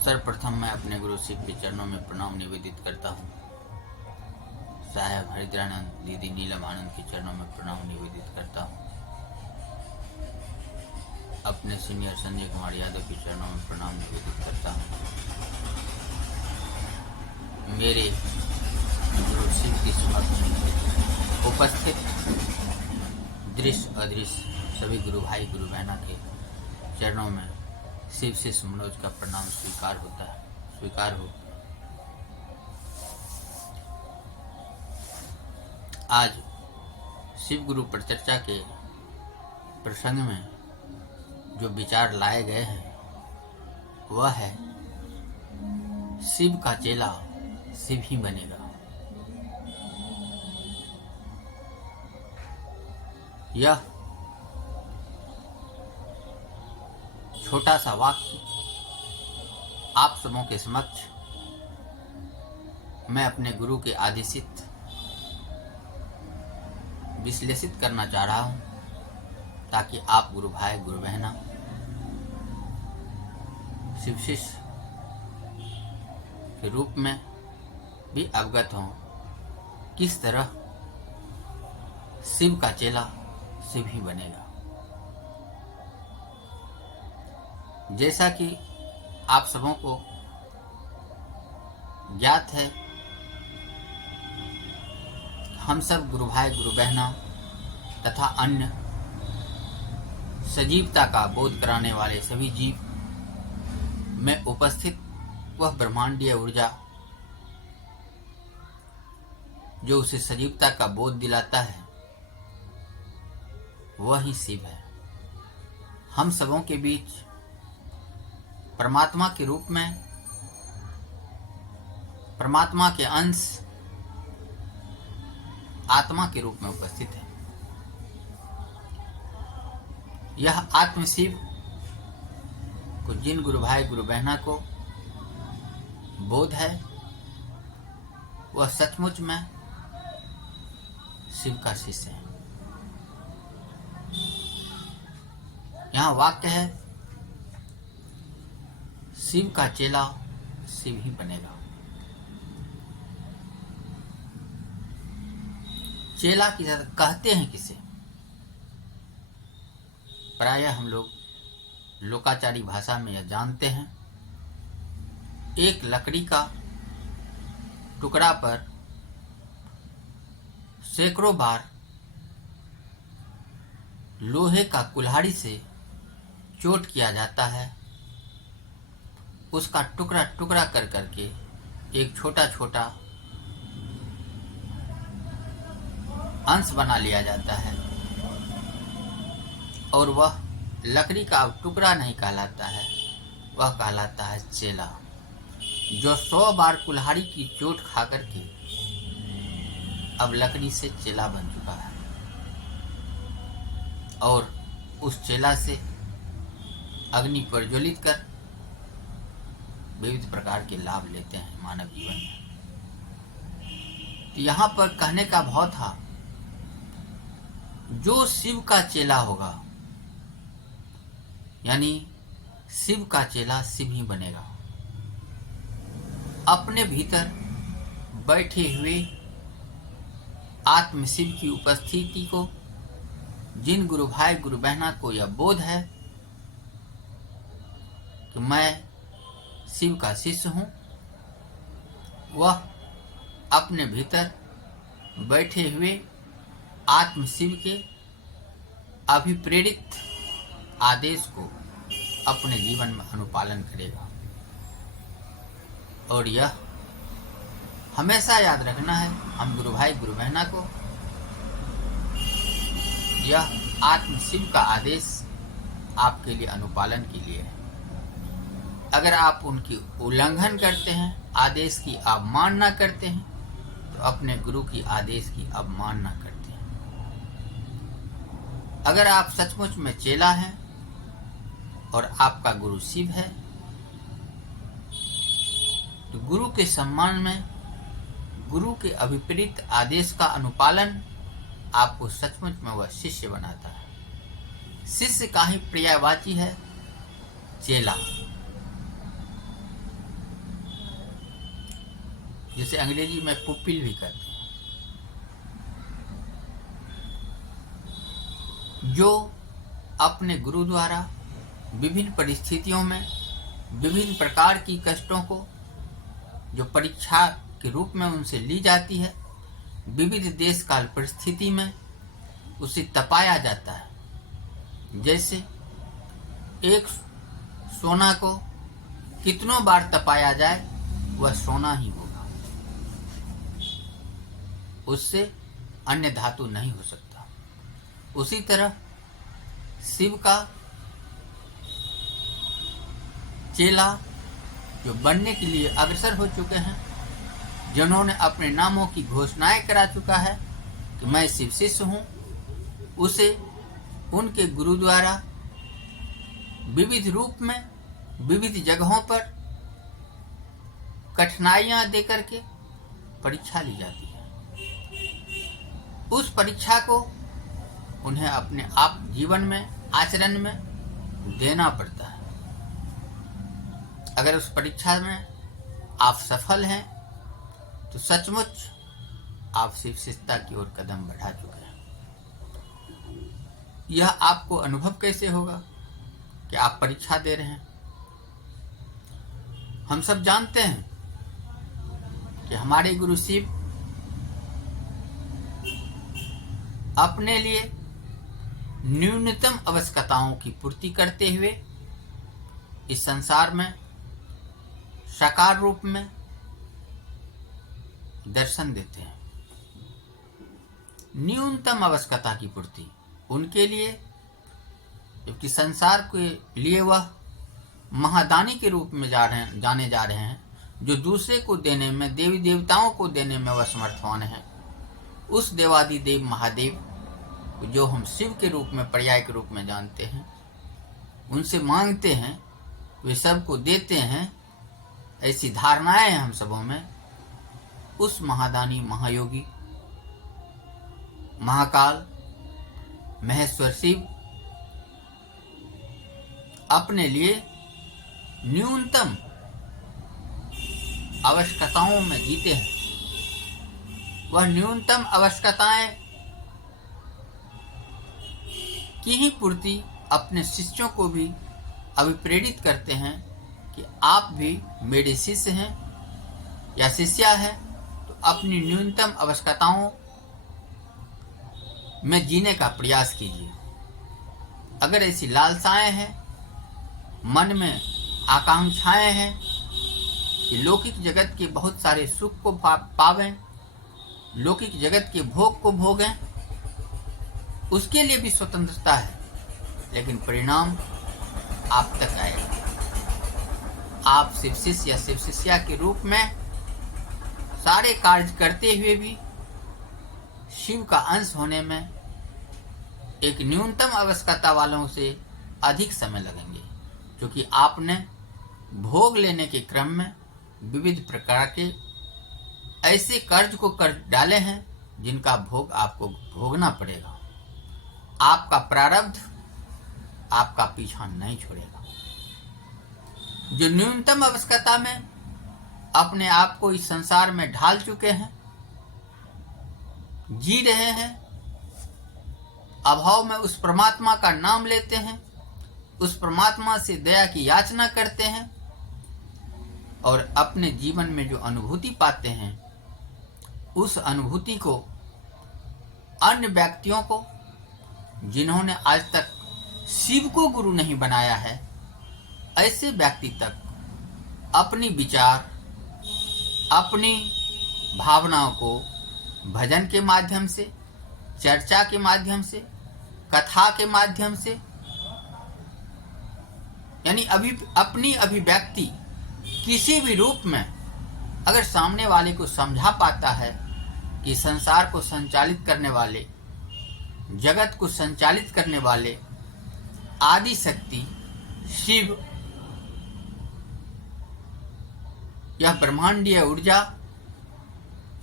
सर्वप्रथम मैं अपने गुरु शिव के चरणों में प्रणाम निवेदित करता हूँ। साहेब हरिद्रानंद दीदी नीलम आनंद के चरणों में प्रणाम निवेदित करता हूँ। अपने सीनियर संजय कुमार यादव के चरणों में प्रणाम निवेदित करता हूँ। मेरे गुरु शिव की समक्ष उपस्थित दृश्य अदृश्य सभी गुरु भाई गुरु बहना के चरणों में शिव से मनोज का प्रणाम स्वीकार हो। आज शिव गुरु परिचर्चा के प्रसंग में जो विचार लाए गए हैं वह है शिव का चेला शिव ही बनेगा। यह छोटा सा वाक्य आप सबों के समक्ष मैं अपने गुरु के आदेशित विश्लेषित करना चाह रहा हूं, ताकि आप गुरु भाई गुरु बहना शिव शिष्य के रूप में भी अवगत हों किस तरह शिव का चेला शिव ही बनेगा। जैसा कि आप सबों को ज्ञात है, हम सब गुरु भाई गुरु बहना तथा अन्य सजीवता का बोध कराने वाले सभी जीव में उपस्थित वह ब्रह्मांडीय ऊर्जा जो उसे सजीवता का बोध दिलाता है वह ही शिव है। हम सबों के बीच परमात्मा के रूप में परमात्मा के अंश आत्मा के रूप में उपस्थित है। यह आत्म शिव को जिन गुरु भाई गुरु बहना को बोध है वह सचमुच में शिव का शिष्य है। यहाँ वाक्य है शिव का चेला शिव ही बनेगा। चेला की कहते हैं किसे? प्रायः हम लोग लोकाचारी भाषा में यह जानते हैं, एक लकड़ी का टुकड़ा पर सैकड़ों बार लोहे का कुल्हाड़ी से चोट किया जाता है, उसका टुकड़ा टुकड़ा कर करके एक छोटा छोटा अंश बना लिया जाता है और वह लकड़ी का टुकड़ा नहीं कहलाता है, वह कहलाता है चेला, जो 100 बार कुल्हाड़ी की चोट खा करके अब लकड़ी से चेला बन चुका है और उस चेला से अग्नि प्रज्वलित कर विविध प्रकार के लाभ लेते हैं मानव जीवन में। तो यहाँ पर कहने का भाव था, जो शिव का चेला होगा यानी शिव का चेला शिव ही बनेगा। अपने भीतर बैठे हुए आत्म शिव की उपस्थिति को जिन गुरु भाई गुरु बहना को यह बोध है कि मैं शिव का शिष्य हूं, वह अपने भीतर बैठे हुए आत्म शिव के अभिप्रेरित आदेश को अपने जीवन में अनुपालन करेगा। और यह हमेशा याद रखना है हम गुरु भाई गुरु बहना को, यह आत्म शिव का आदेश आपके लिए अनुपालन के लिए है। अगर आप उनकी उल्लंघन करते हैं, आदेश की अवमानना करते हैं, तो अपने गुरु की आदेश की अवमानना करते हैं। अगर आप सचमुच में चेला हैं और आपका गुरु शिव है, तो गुरु के सम्मान में गुरु के अभिप्रेरित आदेश का अनुपालन आपको सचमुच में वह शिष्य बनाता है। शिष्य का ही पर्यायवाची है चेला। जिसे अंग्रेजी में पुपिल भी कहते हैं, जो अपने गुरु द्वारा विभिन्न परिस्थितियों में विभिन्न प्रकार की कष्टों को जो परीक्षा के रूप में उनसे ली जाती है, विविध देश काल परिस्थिति में उसे तपाया जाता है। जैसे एक सोना को कितनों बार तपाया जाए वह सोना ही होगा, उससे अन्य धातु नहीं हो सकता। उसी तरह शिव का चेला जो बनने के लिए अग्रसर हो चुके हैं, जिन्होंने अपने नामों की घोषणाएं करा चुका है कि मैं शिव शिष्य हूँ, उसे उनके गुरु द्वारा विविध रूप में विविध जगहों पर कठिनाइयां देकर के परीक्षा ली जाती है। उस परीक्षा को उन्हें अपने आप जीवन में आचरण में देना पड़ता है। अगर उस परीक्षा में आप सफल हैं तो सचमुच आप शिव शिष्यता की ओर कदम बढ़ा चुके हैं। यह आपको अनुभव कैसे होगा कि आप परीक्षा दे रहे हैं? हम सब जानते हैं कि हमारे गुरु शिव अपने लिए न्यूनतम आवश्यकताओं की पूर्ति करते हुए इस संसार में साकार रूप में दर्शन देते हैं। न्यूनतम आवश्यकता की पूर्ति उनके लिए, जबकि संसार के लिए वह महादानी के रूप में जाने जा रहे हैं, जो दूसरे को देने में, देवी देवताओं को देने में वह समर्थवान है। उस देवादिदेव महादेव जो हम शिव के रूप में, पर्याय के रूप में जानते हैं, उनसे मांगते हैं, वे सबको देते हैं, ऐसी धारणाएं हैं हम सबों में। उस महादानी, महायोगी, महाकाल, महेश्वर शिव अपने लिए न्यूनतम आवश्यकताओं में जीते हैं। वह न्यूनतम आवश्यकताएं की ही पूर्ति अपने शिष्यों को भी अभिप्रेरित करते हैं कि आप भी मेरे शिष्य हैं या शिष्या है, तो अपनी न्यूनतम आवश्यकताओं में जीने का प्रयास कीजिए। अगर ऐसी लालसाएं हैं, मन में आकांक्षाएं हैं कि लौकिक जगत के बहुत सारे सुख को पावें, लौकिक जगत के भोग को भोगें, उसके लिए भी स्वतंत्रता है, लेकिन परिणाम आप तक आएगा। आप शिव शिष्य या शिव शिष्या के रूप में सारे कार्य करते हुए भी शिव का अंश होने में एक न्यूनतम आवश्यकता वालों से अधिक समय लगेंगे, क्योंकि आपने भोग लेने के क्रम में विविध प्रकार के ऐसे कर्ज को कर डाले हैं जिनका भोग आपको भोगना पड़ेगा। आपका प्रारब्ध आपका पीछा नहीं छोड़ेगा। जो न्यूनतम आवश्यकता में अपने आप को इस संसार में ढाल चुके हैं, जी रहे हैं, अभाव में उस परमात्मा का नाम लेते हैं, उस परमात्मा से दया की याचना करते हैं और अपने जीवन में जो अनुभूति पाते हैं, उस अनुभूति को अन्य व्यक्तियों को, जिन्होंने आज तक शिव को गुरु नहीं बनाया है, ऐसे व्यक्ति तक अपनी विचार, अपनी भावनाओं को भजन के माध्यम से, चर्चा के माध्यम से, कथा के माध्यम से, यानी अपनी अभिव्यक्ति किसी भी रूप में अगर सामने वाले को समझा पाता है कि संसार को संचालित करने वाले, जगत को संचालित करने वाले आदि शक्ति शिव, यह ब्रह्मांडीय ऊर्जा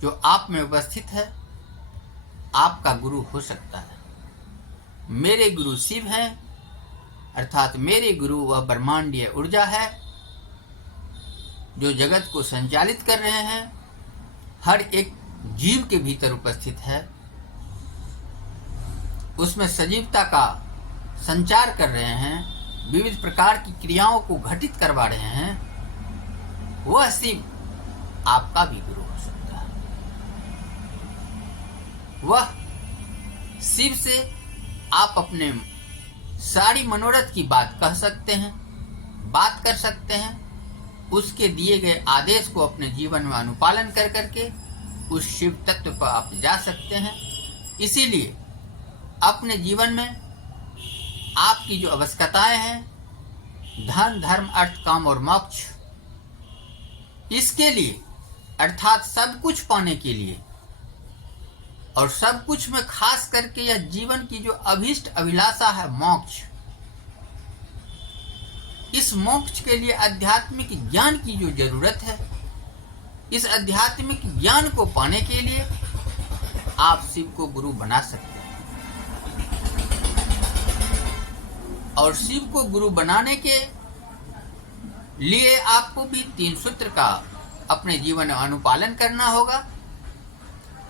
जो आप में उपस्थित है, आपका गुरु हो सकता है। मेरे गुरु शिव हैं, अर्थात मेरे गुरु वह ब्रह्मांडीय ऊर्जा है जो जगत को संचालित कर रहे हैं, हर एक जीव के भीतर उपस्थित है, उसमें सजीवता का संचार कर रहे हैं, विविध प्रकार की क्रियाओं को घटित करवा रहे हैं, वह शिव आपका भी गुरु हो सकता है। वह शिव से आप अपने सारी मनोरथ की बात कह सकते हैं, बात कर सकते हैं, उसके दिए गए आदेश को अपने जीवन में अनुपालन कर करके उस शिव तत्व पर आप जा सकते हैं। इसीलिए अपने जीवन में आपकी जो आवश्यकताएं हैं, धन, धर्म, अर्थ, काम और मोक्ष, इसके लिए अर्थात सब कुछ पाने के लिए, और सब कुछ में खास करके यह जीवन की जो अभीष्ट अभिलाषा है मोक्ष, इस मोक्ष के लिए आध्यात्मिक ज्ञान की जो जरूरत है, इस आध्यात्मिक ज्ञान को पाने के लिए आप शिव को गुरु बना सकते हैं। और शिव को गुरु बनाने के लिए आपको भी 3 सूत्र का अपने जीवन में अनुपालन करना होगा।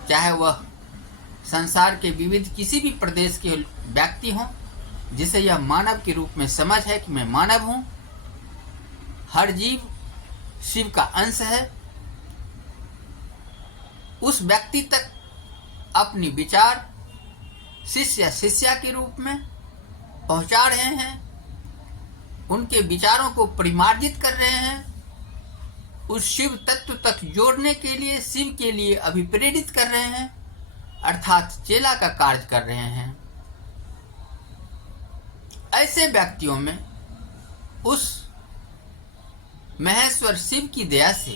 चाहे वह संसार के विविध किसी भी प्रदेश के व्यक्ति हों, जिसे यह मानव के रूप में समझ है कि मैं मानव हूं, हर जीव शिव का अंश है, उस व्यक्ति तक अपनी विचार शिष्य या शिष्या के रूप में पहुंचा रहे हैं, उनके विचारों को परिमार्जित कर रहे हैं, उस शिव तत्व तक जोड़ने के लिए शिव के लिए अभिप्रेरित कर रहे हैं, अर्थात चेला का कार्य कर रहे हैं। ऐसे व्यक्तियों में उस महेश्वर शिव की दया से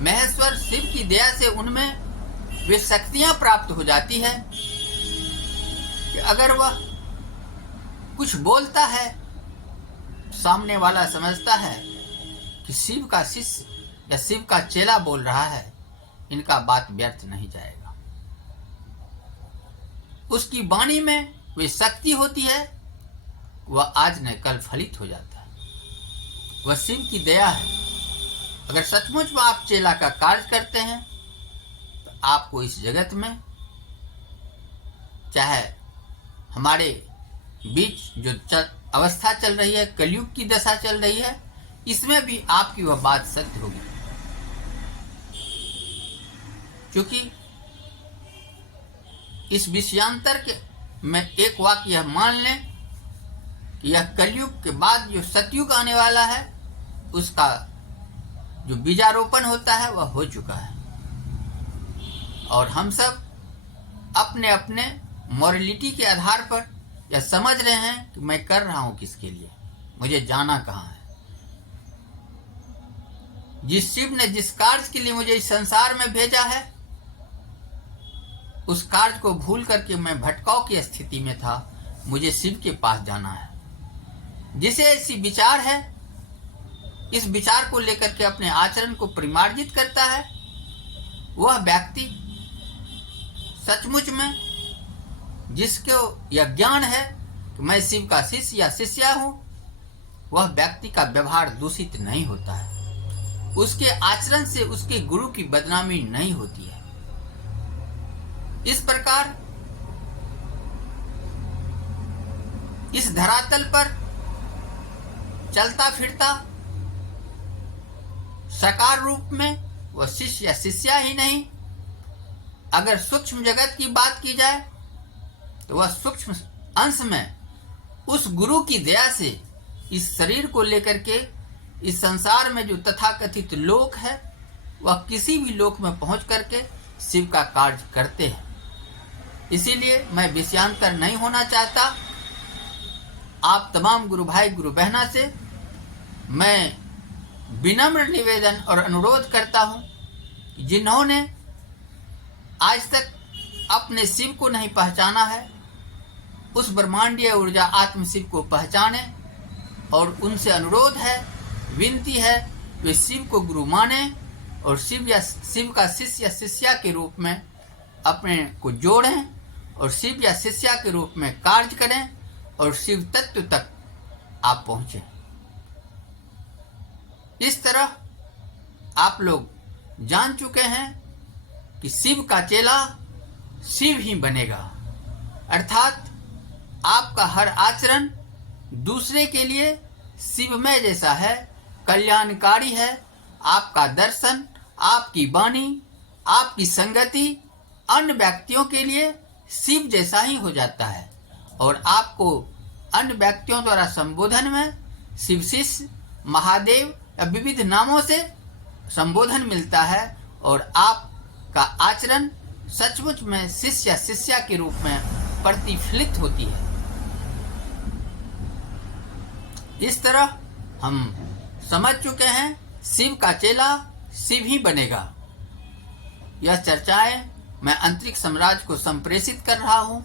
महेश्वर शिव की दया से उनमें वे शक्तियां प्राप्त हो जाती है कि अगर वह कुछ बोलता है, सामने वाला समझता है कि शिव का शिष्य या शिव का चेला बोल रहा है, इनका बात व्यर्थ नहीं जाएगा। उसकी वाणी में वे शक्ति होती है, वह आज न कल फलित हो जाता है। वह शिव की दया है। अगर सचमुच में आप चेला का कार्य करते हैं तो आपको इस जगत में, चाहे हमारे बीच जो अवस्था चल रही है, कलयुग की दशा चल रही है, इसमें भी आपकी वह बात सत्य होगी। क्योंकि इस विषयांतर के में एक वाक्य यह मान लें कि यह कलयुग के बाद जो सतयुग आने वाला है, उसका जो बीजारोपण होता है वह हो चुका है। और हम सब अपने अपने मॉरलिटी के आधार पर यह समझ रहे हैं कि मैं कर रहा हूं किसके लिए, मुझे जाना कहां है। जिस शिव ने जिस कार्य के लिए मुझे इस संसार में भेजा है, उस कार्य को भूल करके मैं भटकाव की स्थिति में था, मुझे शिव के पास जाना है। जिसे ऐसी विचार है, इस विचार को लेकर के अपने आचरण को परिमार्जित करता है, वह व्यक्ति सचमुच में जिसको यह ज्ञान है कि मैं शिव का शिष्य या शिष्या हूं, वह व्यक्ति का व्यवहार दूषित नहीं होता है, उसके आचरण से उसके गुरु की बदनामी नहीं होती है। इस प्रकार इस धरातल पर चलता फिरता साकार रूप में वह शिष्य या शिष्या ही नहीं, अगर सूक्ष्म जगत की बात की जाए तो वह सूक्ष्म अंश में उस गुरु की दया से इस शरीर को लेकर के इस संसार में जो तथाकथित लोक है, वह किसी भी लोक में पहुंच करके शिव का कार्य करते हैं। इसीलिए मैं विषयांतर नहीं होना चाहता। आप तमाम गुरु भाई गुरु बहना से मैं विनम्र निवेदन और अनुरोध करता हूं कि जिन्होंने आज तक अपने शिव को नहीं पहचाना है, उस ब्रह्मांडीय ऊर्जा आत्म शिव को पहचाने, और उनसे अनुरोध है, विनती है, वे शिव को गुरु माने और शिव का शिष्य या शिष्या के रूप में अपने को जोड़ें और शिव या शिष्या के रूप में कार्य करें और शिव तत्व तक आप पहुँचें। इस तरह आप लोग जान चुके हैं कि शिव का चेला शिव ही बनेगा, अर्थात आपका हर आचरण दूसरे के लिए शिवमय जैसा है, कल्याणकारी है। आपका दर्शन, आपकी वाणी, आपकी संगति अन्य व्यक्तियों के लिए शिव जैसा ही हो जाता है और आपको अन्य व्यक्तियों द्वारा संबोधन में शिव शिष्य, महादेव या विविध नामों से संबोधन मिलता है और आपका आचरण सचमुच में शिष्य या शिष्या के रूप में प्रतिफलित होती है। इस तरह हम समझ चुके हैं शिव का चेला शिव ही बनेगा। यह चर्चाएं मैं अंतरिक्ष साम्राज्य को संप्रेषित कर रहा हूं।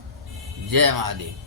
जय महादेव।